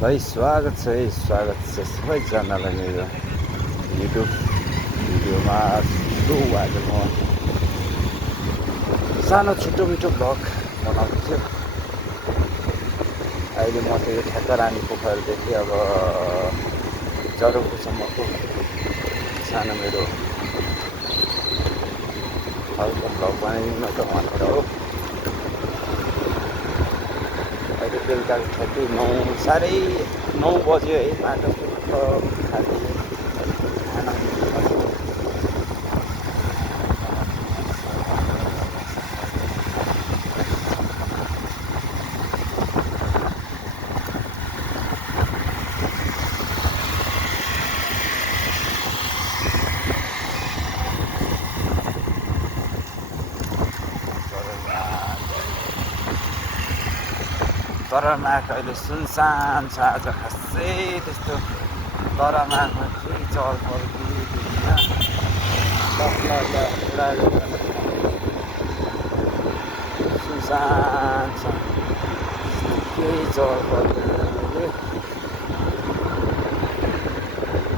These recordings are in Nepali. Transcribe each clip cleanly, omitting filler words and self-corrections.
भाइ स्वागत छ सबैजनालाई मेरो युट्युब भिडियोमा। आज म सानो छिटो मिठो भ्लग बनाउँदैछु। अहिले म चाहिँ ठ्याक्क रानी पोखरीदेखि अब जरौकोसम्मको सानो मेरो हल्का भ्लग बनाइदिनु न त भनेर हो। अहिले बेलुका ठ्याक्कै 9:30 बज्यो है। बाटो खाली खाना तरामाख अहिले सुनसान छ। आज खासै त्यस्तो तरामाखमा केही चहलपहल केही देखिन्न। सुनसान छ, केही चहलपहल छैन।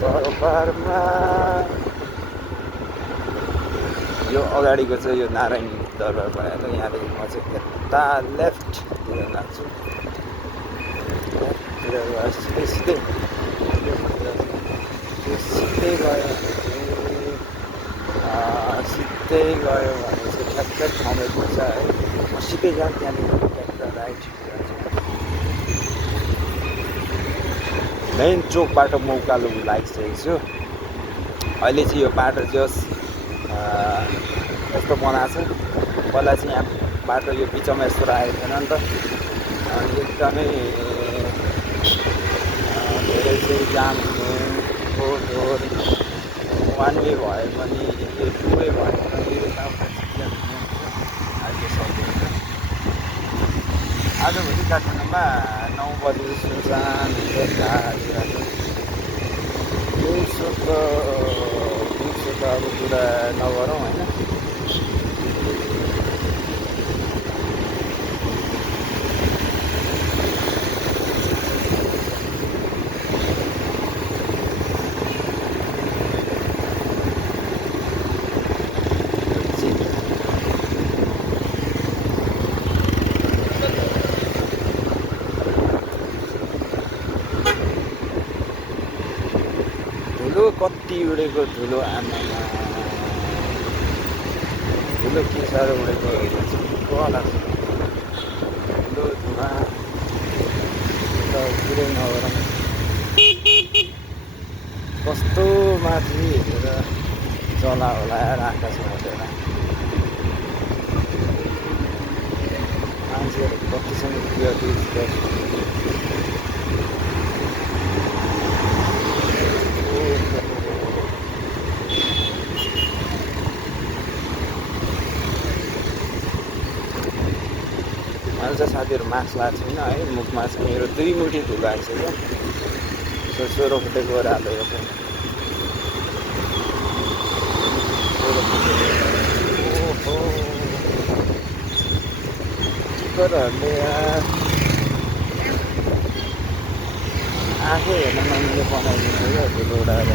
दरबारमा यो अगाडिको चाहिँ यो नारायणी दरबार भएर यहाँदेखि म चाहिँ यता लेफ्टतिर लाग्छु। सिधै गयो भने चाहिँ ठ्याक्कै ठाउँमै पुग्छ है। म सिधै जाऊँ त्यहाँदेखि ट्याक्क राइट मेन चोक बाटो म उकालो लागिसकेको छु। अहिले चाहिँ यो बाटो चाहिँ यस्तो बनाएको छ। पहिला चाहिँ यहाँ बाटो यो बिचमा यस्तो राखेको थिएन नि त। अनि एकदमै धेरै चाहिँ जाम हुने फोहोर वान वे भयो भने यो टु वे भयो भने अहिले सकिन्छ। आजभोलि काठमाडौँमा 9 बजी सुनसान दिउँसोको अब कुरा नगरौँ होइन। धुलो कति उडेको धुलो, आमामा धुलो के साह्रो उडेको लाग्छ। धुलो धुवा त कुरै नगरौँ। कस्तो माथि हेरेर चला होला यार आकाशमा हेरेर। मान्छेहरू कतिसँग पुग्यो अहिले चाहिँ साथीहरू मास्क लगाएको छैन है। मुखमा चाहिँ मेरो 2 मुठी धुलो आइसक्यो। सोह्र फुटे गएर हालेको छ। टिकरहरूले आफै हेर्न नमिले बनाइदिन्छ क्या धुलो उडाएर।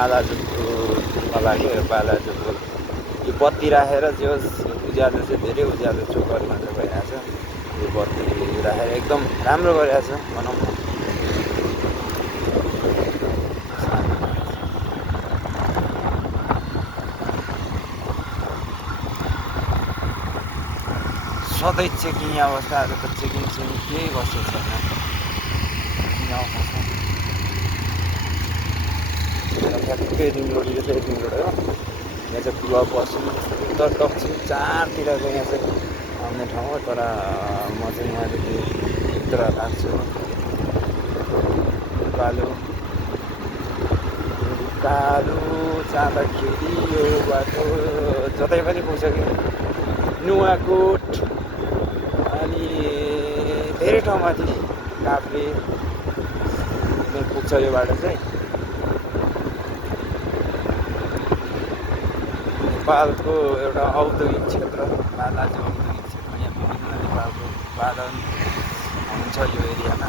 बालाजुको घुम्न लाग्यो। बालाजुको यो बत्ती राखेर जे होस् उज्यालो चाहिँ धेरै उज्यालो चोकहरूमा चाहिँ भइरहेछ। यो बत्ती राखेर एकदम राम्रो गरिरहेछ भनौँ न। सधैँ चेकिङ अवस्थाहरू त चेकिङ केही बसेको छैन। ठ्याक्कै रिङ रोड यो चाहिँ रिङ रोड हो। यहाँ चाहिँ क्लब पश्चिम उत्तर दक्षिण चारतिरको यहाँ चाहिँ आउने ठाउँ हो। तर म चाहिँ यहाँदेखि भित्र लाग्छु। उकालो उकालो जाँदाखेरि यो बाटो जतै पनि पुग्छ कि नुवाकोट अनि धेरै ठाउँमाथि काभ्रे पुग्छ यो बाटो चाहिँ। नेपालको एउटा औद्योगिक क्षेत्र बालाजु औद्योगिक क्षेत्र। यहाँ विभिन्न नेपालको उत्पादन हुन्छ यो एरियामा।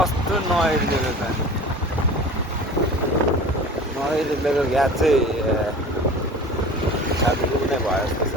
कस्तो नहेरिदिएको त नहेरिदिएको याद चाहिँ साथीको नै भयो जस्तो छ।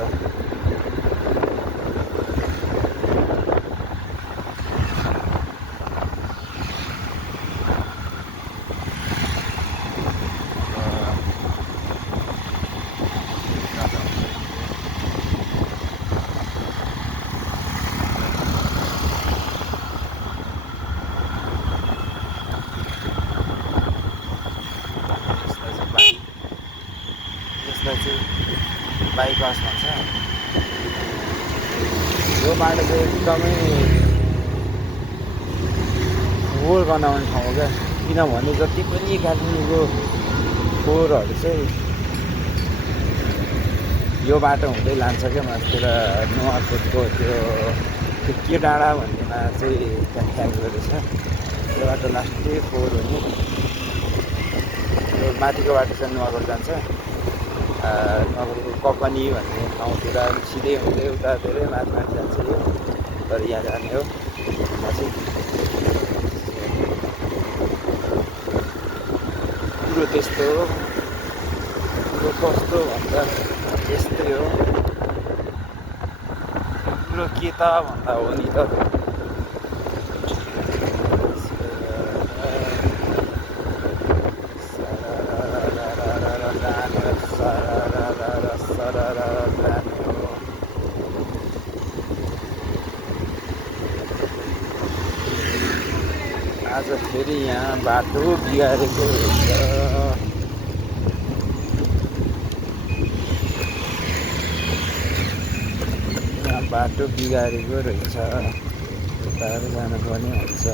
यसलाई चाहिँ बाइपास भन्छ। यो बाटो चाहिँ एकदमै फोहोर बनाउने ठाउँ हो क्या। किनभने जति पनि काठमाडौँको फोहोरहरू चाहिँ यो बाटो हुँदै लान्छ क्या माथितिर नुवाकोटको त्यो के डाँडा भन्नेमा चाहिँ त्यहाँ फ्याँक्दो रहेछ। यो बाटो लास्टै फोहोर हुने। यो माथिको बाटो चाहिँ नुवाकोट जान्छ। नुवाकोटको कपनी भन्ने ठाउँतिर सिधै हुँदै उता धेरै माथि जान्छ यो। तर यहाँ जाने हो पछि कुरो त्यस्तो हो। कुरो कस्तो भन्दा त्यस्तै हो। कुरो के त भन्दा हो नि त आज फेरि यहाँ बाटो बिगारेको रहेछ। यहाँ बाटो बिगारेको रहेछ। उताहरू जानुपर्ने हुन्छ।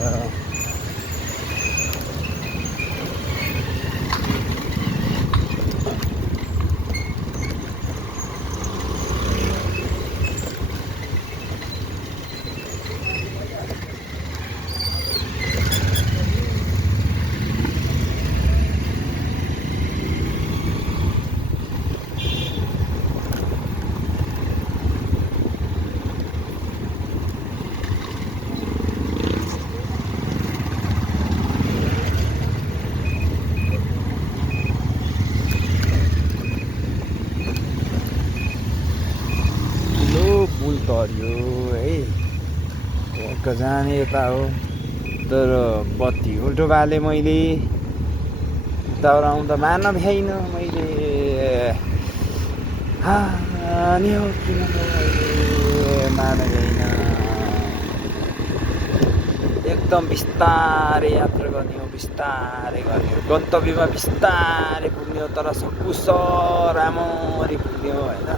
पुल तर्यो है। एक जाने यता हो तर बत्ती उल्टो बाले मैले उता आउँदा मान भ्याइन मैले हानि हो किन मान भ्याइन। एकदम बिस्तारै यात्रा गर्ने हो। बिस्तारै गर्ने हो। गन्तव्यमा बिस्तारै पुग्ने हो तर सकुस राम्ररी पुग्ने हो होइन।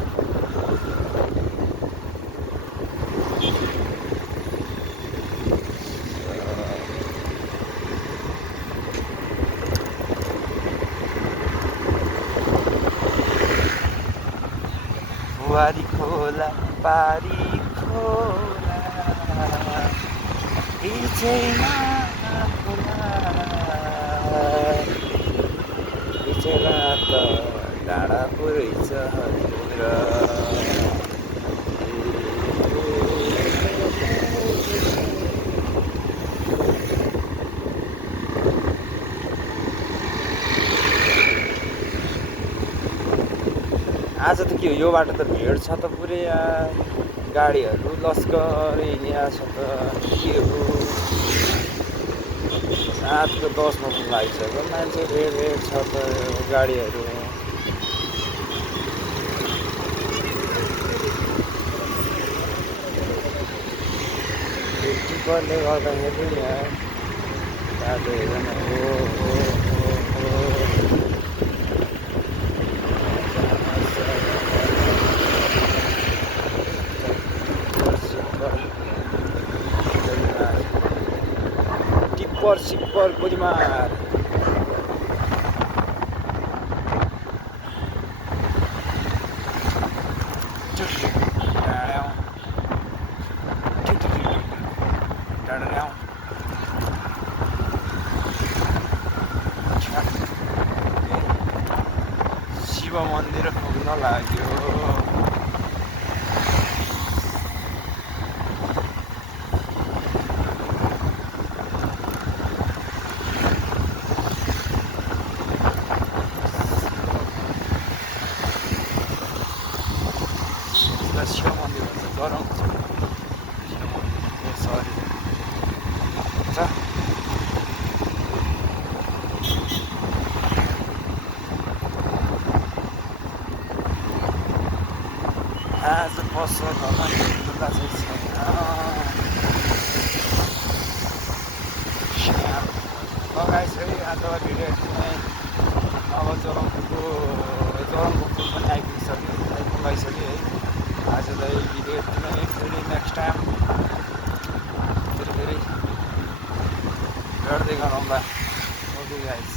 पारी खोला बिचैमा खोला बिचैमा त डाँडा पो रहेछ हजुर आज त के हो यो बाटो त भिड छ त पुरै यार गाडीहरू लस्कर हिँडिया छ त के हो 7:10 मा लागिसक्यो मान्छे भेड छ त गाडीहरू टिपरले गर्दाखेरि यहाँ बाटो हेरेन टिप्पर सिप्पर गोलीमार शिव मन्दिर पुग्न लाग्यो शिव मन्दिर भन्छ गरौँ शिव मन्दिर सरी आज पसलमा खुल्ला चाहिँ छैन लगाएछ है आज भिडियो चाहिँ अब जोरङको पुल पनि आइपुगिसक्यो है आजलाई भिडियो नै फेरि नेक्स्ट टाइम फेरि गर्दै गरौँला ओके गाइस